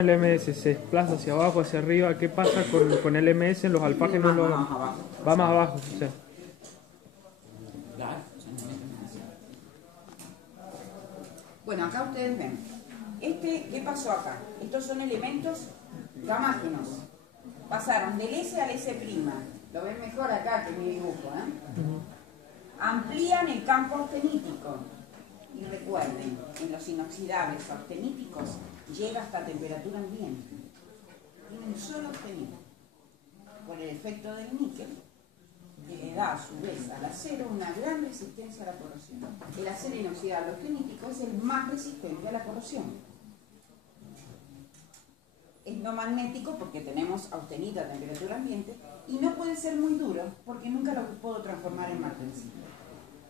El MS se desplaza hacia abajo, hacia arriba. ¿Qué pasa con el MS en los alfágenos? Más abajo. Va más abajo. O sea, Claro, bueno, acá ustedes ven. ¿Qué pasó acá? Estos son elementos gamágenos. Pasaron del S al S'. Lo ven mejor acá que mi dibujo, Amplían el campo austenítico. Y recuerden, en los inoxidables austeníticos llega hasta temperatura ambiente. Tiene un solo austenítico. Por el efecto del níquel, que le da a su vez al acero una gran resistencia a la corrosión. El acero inoxidable austenítico es el más resistente a la corrosión. Es no magnético porque tenemos austenita a temperatura ambiente y no puede ser muy duro porque nunca lo puedo transformar en martensita.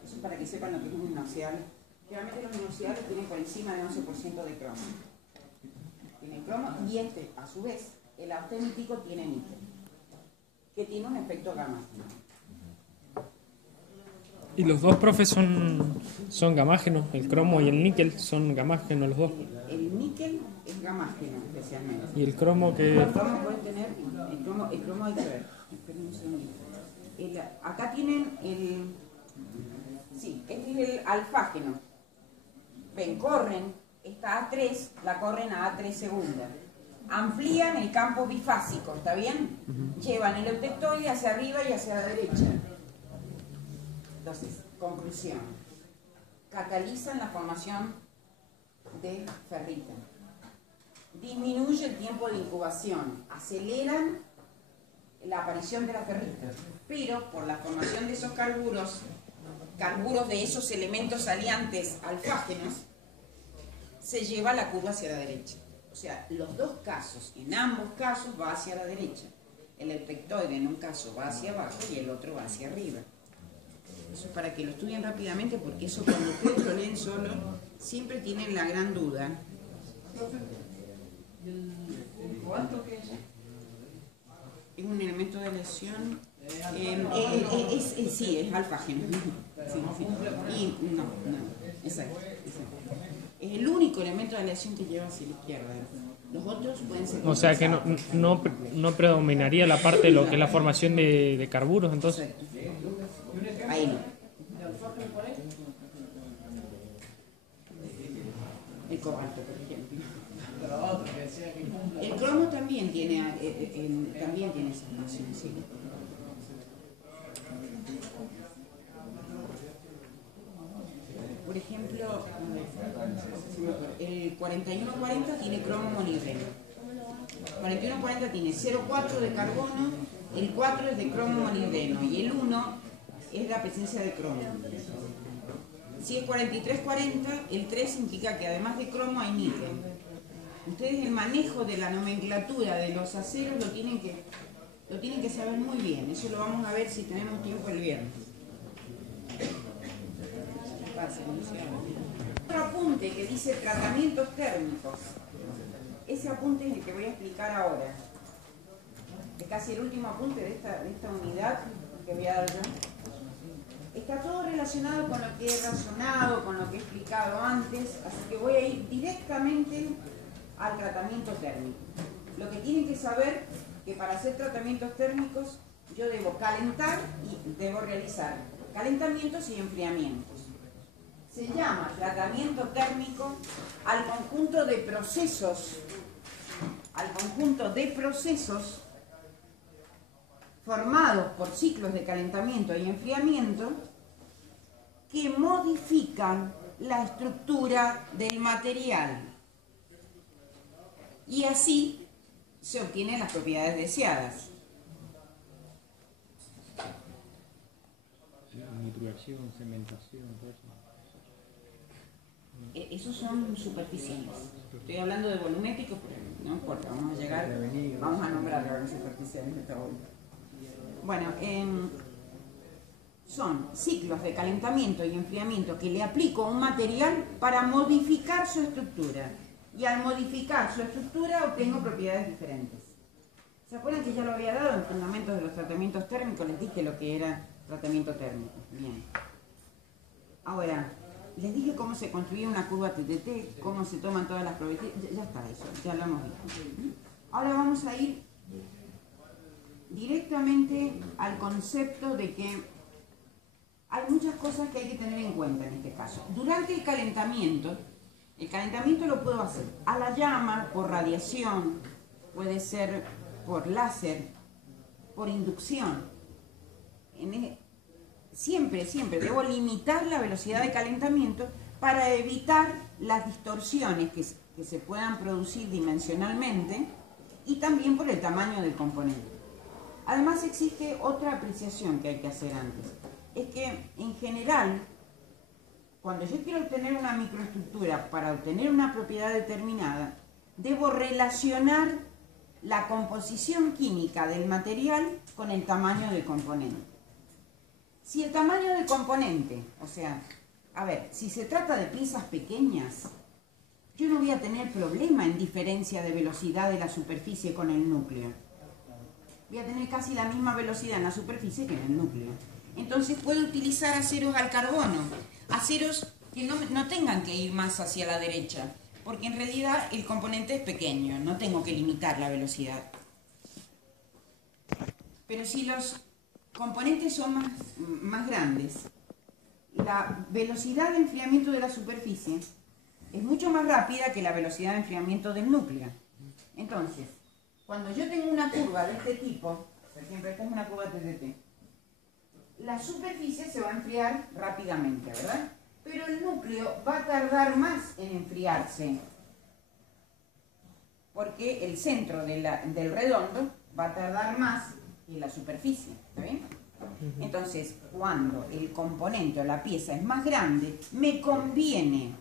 Eso es para que sepan lo que es un inoxidable. Generalmente los inoxidables tienen por encima de 11% de cromo. Tiene cromo y a su vez, el austenítico tiene níquel, que tiene un efecto gamma. y los dos, profes, son gamágenos. El cromo y el níquel son gamágenos los dos. El níquel es gamágeno especialmente. Y el cromo que... El cromo puede tener, el cromo hay que ver. Esperen un segundito. Acá tienen sí, este es el alfágeno. Ven, corren esta A3, la corren a A3 segunda. Amplían el campo bifásico, ¿está bien? Llevan el eutectoide hacia arriba y hacia la derecha. Entonces, conclusión. Catalizan la formación de ferrita. Disminuye el tiempo de incubación. Aceleran la aparición de la ferrita. Pero por la formación de esos carburos de esos elementos aliantes alfágenos, se lleva la curva hacia la derecha. O sea, los dos casos, en ambos casos va hacia la derecha. El eutectoide en un caso va hacia abajo y el otro va hacia arriba. Eso es para que lo estudien rápidamente, porque eso cuando ustedes lo leen solo, siempre tienen la gran duda. Es un elemento de lesión. Sí, es alfágeno. Sí. Y no, exacto. Es el único elemento de aleación que lleva hacia la izquierda. Los otros pueden ser... O sea que no predominaría la parte de lo que es la formación de carburos, entonces. Exacto. Ahí no. El cobalto, por ejemplo. El cromo también tiene esa relación, sí. Por ejemplo, el 4140 tiene cromo molibdeno. El 4140 tiene 0,4 de carbono, el 4 es de cromo molibdeno y el 1 es la presencia de cromo. Si es 4340, el 3 indica que además de cromo hay níquel. Ustedes el manejo de la nomenclatura de los aceros lo tienen que saber muy bien. Eso lo vamos a ver si tenemos tiempo el viernes. Otro apunte que dice tratamientos térmicos. Ese apunte es el que voy a explicar ahora. Es casi el último apunte de esta unidad que voy a dar yo. Está todo relacionado con lo que he razonado, con lo que he explicado antes, así que voy a ir directamente al tratamiento térmico. Lo que tienen que saber que para hacer tratamientos térmicos yo debo calentar y debo realizar calentamientos y enfriamientos. Se llama tratamiento térmico al conjunto de procesos formados por ciclos de calentamiento y enfriamiento que modifican la estructura del material y así se obtienen las propiedades deseadas. Nitrilación, cementación, todo eso. Esos son superficiales. Estoy hablando de volumétricos, pero no importa, vamos a nombrar ahora superficiales de todo. Bueno, son ciclos de calentamiento y enfriamiento que le aplico a un material para modificar su estructura. Y al modificar su estructura obtengo propiedades diferentes. ¿Se acuerdan que ya lo había dado en fundamentos de los tratamientos térmicos? Les dije lo que era tratamiento térmico. Bien. Ahora, les dije cómo se construye una curva TTT, cómo se toman todas las probabilidades. Ya está eso, ya lo hemos visto. Ahora vamos a ir directamente al concepto de que hay muchas cosas que hay que tener en cuenta en este caso. Durante el calentamiento lo puedo hacer a la llama, por radiación, puede ser por láser, por inducción. Siempre debo limitar la velocidad de calentamiento para evitar las distorsiones que se puedan producir dimensionalmente y también por el tamaño del componente. Además existe otra apreciación que hay que hacer antes. Es que en general, cuando yo quiero obtener una microestructura para obtener una propiedad determinada, debo relacionar la composición química del material con el tamaño del componente. Si el tamaño del componente, o sea, a ver, si se trata de piezas pequeñas, yo no voy a tener problema en diferencia de velocidad de la superficie con el núcleo. Voy a tener casi la misma velocidad en la superficie que en el núcleo. Entonces puedo utilizar aceros al carbono, aceros que no tengan que ir más hacia la derecha, porque en realidad el componente es pequeño, no tengo que limitar la velocidad. Pero si los componentes son más grandes, la velocidad de enfriamiento de la superficie es mucho más rápida que la velocidad de enfriamiento del núcleo. Entonces, cuando yo tengo una curva de este tipo, por ejemplo, esta es una curva TTT, la superficie se va a enfriar rápidamente, ¿verdad? Pero el núcleo va a tardar más en enfriarse, porque el centro del redondo va a tardar más que la superficie, ¿está bien? Entonces, cuando el componente o la pieza es más grande, me conviene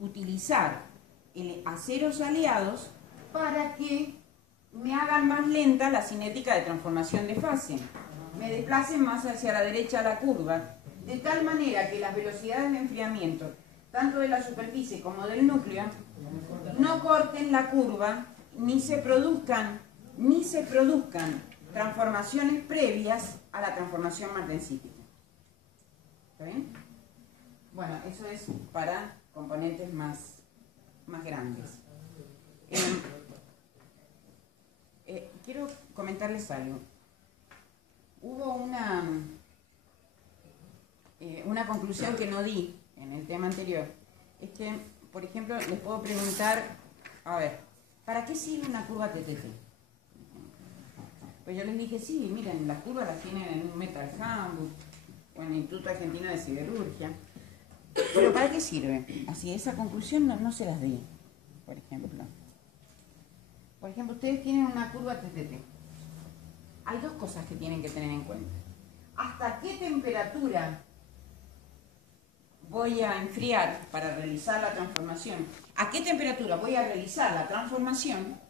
utilizar aceros aliados para que me hagan más lenta la cinética de transformación de fase, me desplacen más hacia la derecha la curva, de tal manera que las velocidades de enfriamiento, tanto de la superficie como del núcleo, no corten la curva, ni se produzcan transformaciones previas a la transformación martensítica. ¿Está bien? Bueno, eso es para componentes más grandes. Quiero comentarles algo. Hubo una conclusión que no di en el tema anterior. Es que, por ejemplo, les puedo preguntar, a ver, ¿para qué sirve una curva TTT? Pues yo les dije, sí, miren, las curvas las tienen en un Metal Handbook o en el Instituto Argentino de Siderurgia. Pero ¿para qué sirve? Así, esa conclusión no se las di, por ejemplo. Por ejemplo, ustedes tienen una curva TTT. Hay dos cosas que tienen que tener en cuenta. ¿Hasta qué temperatura voy a enfriar para realizar la transformación? ¿A qué temperatura voy a realizar la transformación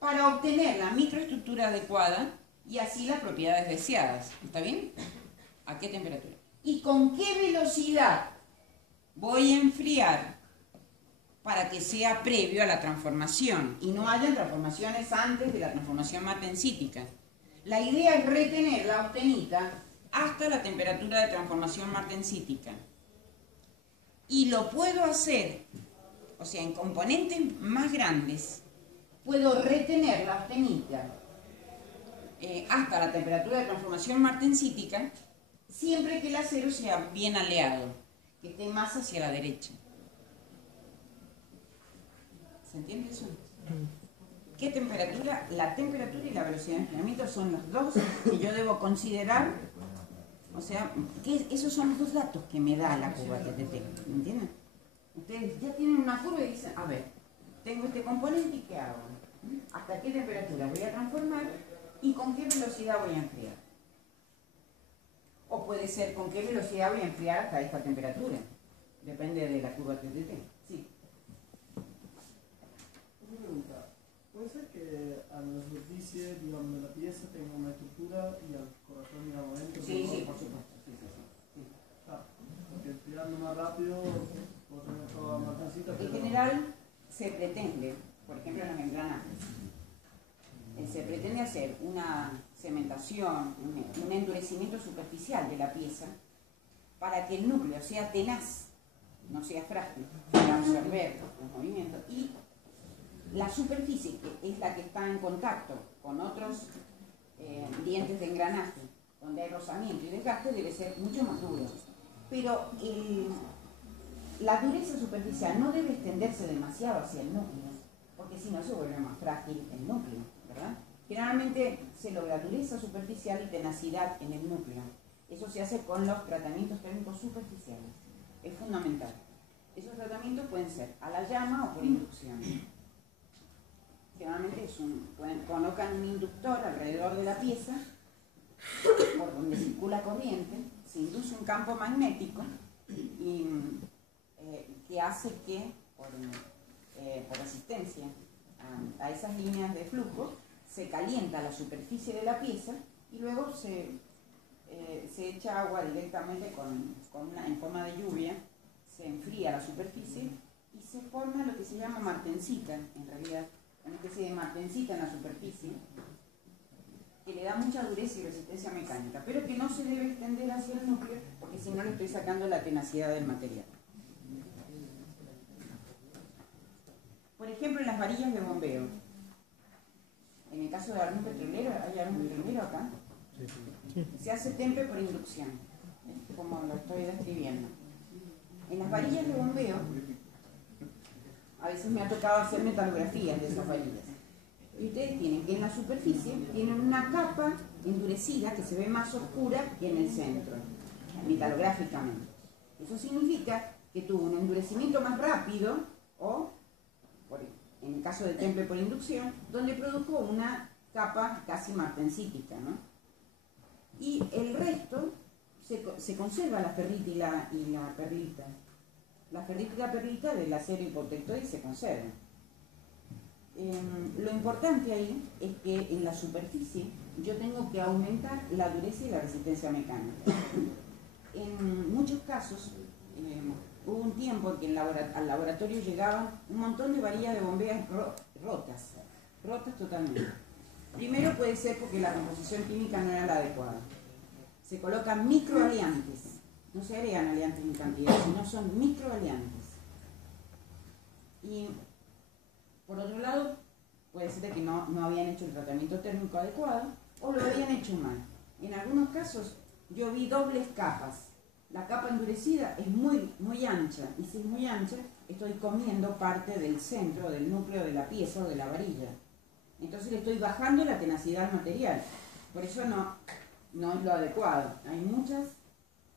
para obtener la microestructura adecuada y así las propiedades deseadas? ¿Está bien? ¿A qué temperatura? ¿Y con qué velocidad voy a enfriar para que sea previo a la transformación y no haya transformaciones antes de la transformación martensítica? La idea es retener la austenita hasta la temperatura de transformación martensítica. Y lo puedo hacer, o sea, en componentes más grandes, puedo retener la austenita hasta la temperatura de transformación martensítica, siempre que el acero sea bien aleado, que esté más hacia la derecha. ¿Se entiende eso? ¿Qué temperatura? La temperatura y la velocidad de enfriamiento son los dos que yo debo considerar. O sea, esos son los dos datos que me da la curva TTT. ¿Me entienden? Ustedes ya tienen una curva y dicen, a ver, tengo este componente y ¿qué hago? ¿Hasta qué temperatura voy a transformar y con qué velocidad voy a enfriar? O puede ser con qué velocidad voy a enfriar hasta esta temperatura. Depende de la curva TTT. Sí. Una pregunta. ¿Puede ser que a la superficie, digamos, de la pieza tenga una estructura y al corazón, digamos, dentro? Sí, por supuesto. Sí. Claro, porque enfriando más rápido, puedo tener toda la martensita. En general, se pretende, por ejemplo, en los engranajes, se pretende hacer una cementación, un endurecimiento superficial de la pieza para que el núcleo sea tenaz, no sea frágil, para absorber los movimientos, y la superficie, que es la que está en contacto con otros dientes de engranaje, donde hay rozamiento y desgaste, debe ser mucho más duro. Pero la dureza superficial no debe extenderse demasiado hacia el núcleo, porque si no se vuelve más frágil el núcleo, ¿verdad? Generalmente se logra dureza superficial y tenacidad en el núcleo. Eso se hace con los tratamientos térmicos superficiales. Es fundamental. Esos tratamientos pueden ser a la llama o por inducción. Generalmente colocan un inductor alrededor de la pieza por donde circula corriente, se induce un campo magnético y, que hace que, por resistencia a esas líneas de flujo, se calienta la superficie de la pieza y luego se echa agua directamente en forma de lluvia, se enfría la superficie y se forma lo que se llama martensita, en realidad, una especie de martensita en la superficie, que le da mucha dureza y resistencia mecánica, pero que no se debe extender hacia el núcleo, porque si no le estoy sacando la tenacidad del material. Por ejemplo, en las varillas de bombeo. En el caso de algún petrolero, ¿hay algún petrolero acá? Sí. Se hace temple por inducción, como lo estoy describiendo. En las varillas de bombeo, a veces me ha tocado hacer metalografías de esas varillas. Y ustedes tienen que en la superficie tienen una capa endurecida que se ve más oscura que en el centro, metalográficamente. Eso significa que tuvo un endurecimiento más rápido o, en el caso del temple por inducción, donde produjo una capa casi martensítica, ¿no? Y el resto se conserva la ferrita y la perlita. La ferrita y la perlita del acero hipoprotector se conservan. Lo importante ahí es que en la superficie yo tengo que aumentar la dureza y la resistencia mecánica. En muchos casos hubo un tiempo en que al laboratorio llegaban un montón de varillas de bombeo rotas totalmente. Primero puede ser porque la composición química no era la adecuada. Se colocan microaliantes, no se agregan aliantes en cantidad, sino son microaliantes. Y por otro lado, puede ser que no habían hecho el tratamiento térmico adecuado o lo habían hecho mal. En algunos casos yo vi dobles capas. La capa endurecida es muy ancha, y si es muy ancha, estoy comiendo parte del centro, del núcleo de la pieza o de la varilla. Entonces le estoy bajando la tenacidad al material. Por eso no es lo adecuado. Hay muchas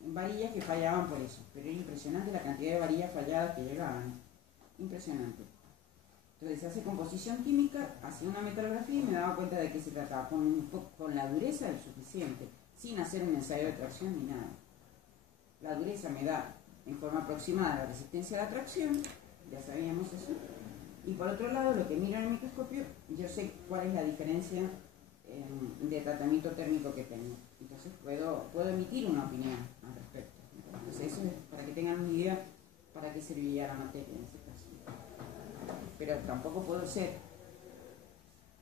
varillas que fallaban por eso, pero era impresionante la cantidad de varillas falladas que llegaban. Impresionante. Entonces se hace composición química, hacía una metalografía y me daba cuenta de que se trataba con la dureza del suficiente, sin hacer un ensayo de tracción ni nada. La dureza me da en forma aproximada la resistencia a la tracción, ya sabíamos eso, y por otro lado lo que miro en el microscopio, yo sé cuál es la diferencia de tratamiento térmico que tengo. Entonces puedo emitir una opinión al respecto. Entonces eso es para que tengan una idea para qué serviría la materia en ese caso. Pero tampoco puedo ser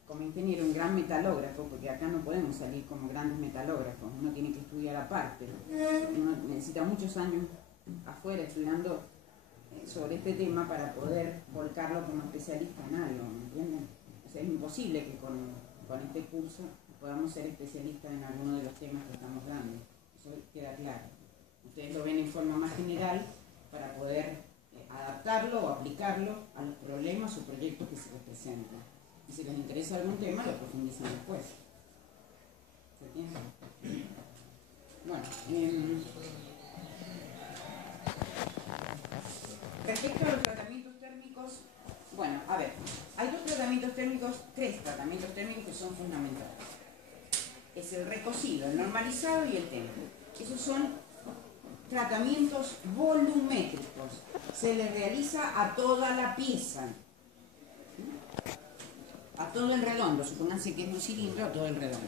como ingeniero un gran metalógrafo, porque acá no podemos salir como grandes metalógrafos, uno tiene que estudiar aparte, uno necesita muchos años afuera estudiando sobre este tema para poder volcarlo como especialista en algo, ¿me entienden? O sea, es imposible que con este curso podamos ser especialistas en alguno de los temas que estamos dando, eso queda claro. Ustedes lo ven en forma más general para poder adaptarlo o aplicarlo a los problemas o proyectos que se les presentan. Y si les interesa algún tema, lo profundizan después. ¿Se entiende? Bueno, respecto a los tratamientos térmicos, bueno, a ver, hay tres tratamientos térmicos que son fundamentales. Es el recocido, el normalizado y el temple. Esos son tratamientos volumétricos. Se le realiza a toda la pieza. A todo el redondo, supónganse que es un cilindro, a todo el redondo.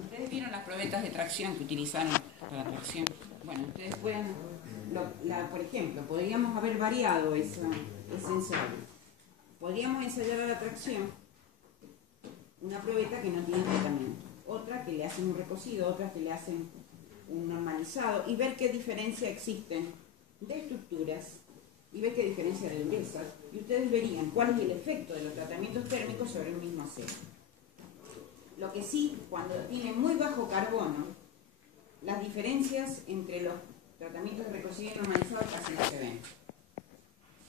Ustedes vieron las probetas de tracción que utilizaron para tracción. Bueno, ustedes pueden, por ejemplo, podríamos haber variado ese ensayo. Podríamos ensayar a la tracción una probeta que no tiene tratamiento, otra que le hacen un recocido, otra que le hacen un normalizado y ver qué diferencia existe de estructuras y ver qué diferencia de durezas, y ustedes verían cuál es el efecto de los tratamientos térmicos sobre el mismo acero. Lo que sí, cuando tiene muy bajo carbono, las diferencias entre los tratamientos de recocido y normalizado casi no se ven.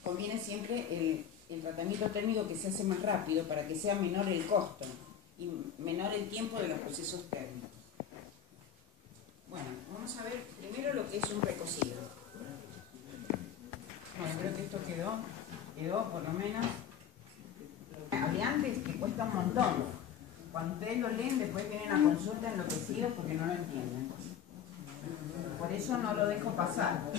Conviene siempre el tratamiento térmico que se hace más rápido para que sea menor el costo y menor el tiempo de los procesos térmicos. Bueno, vamos a ver primero lo que es un recocido. Bueno, creo que esto quedó por lo menos. Hablé antes que cuesta un montón. Cuando ustedes lo leen, después vienen a consulta enloquecidos porque no lo entienden. Por eso no lo dejo pasar.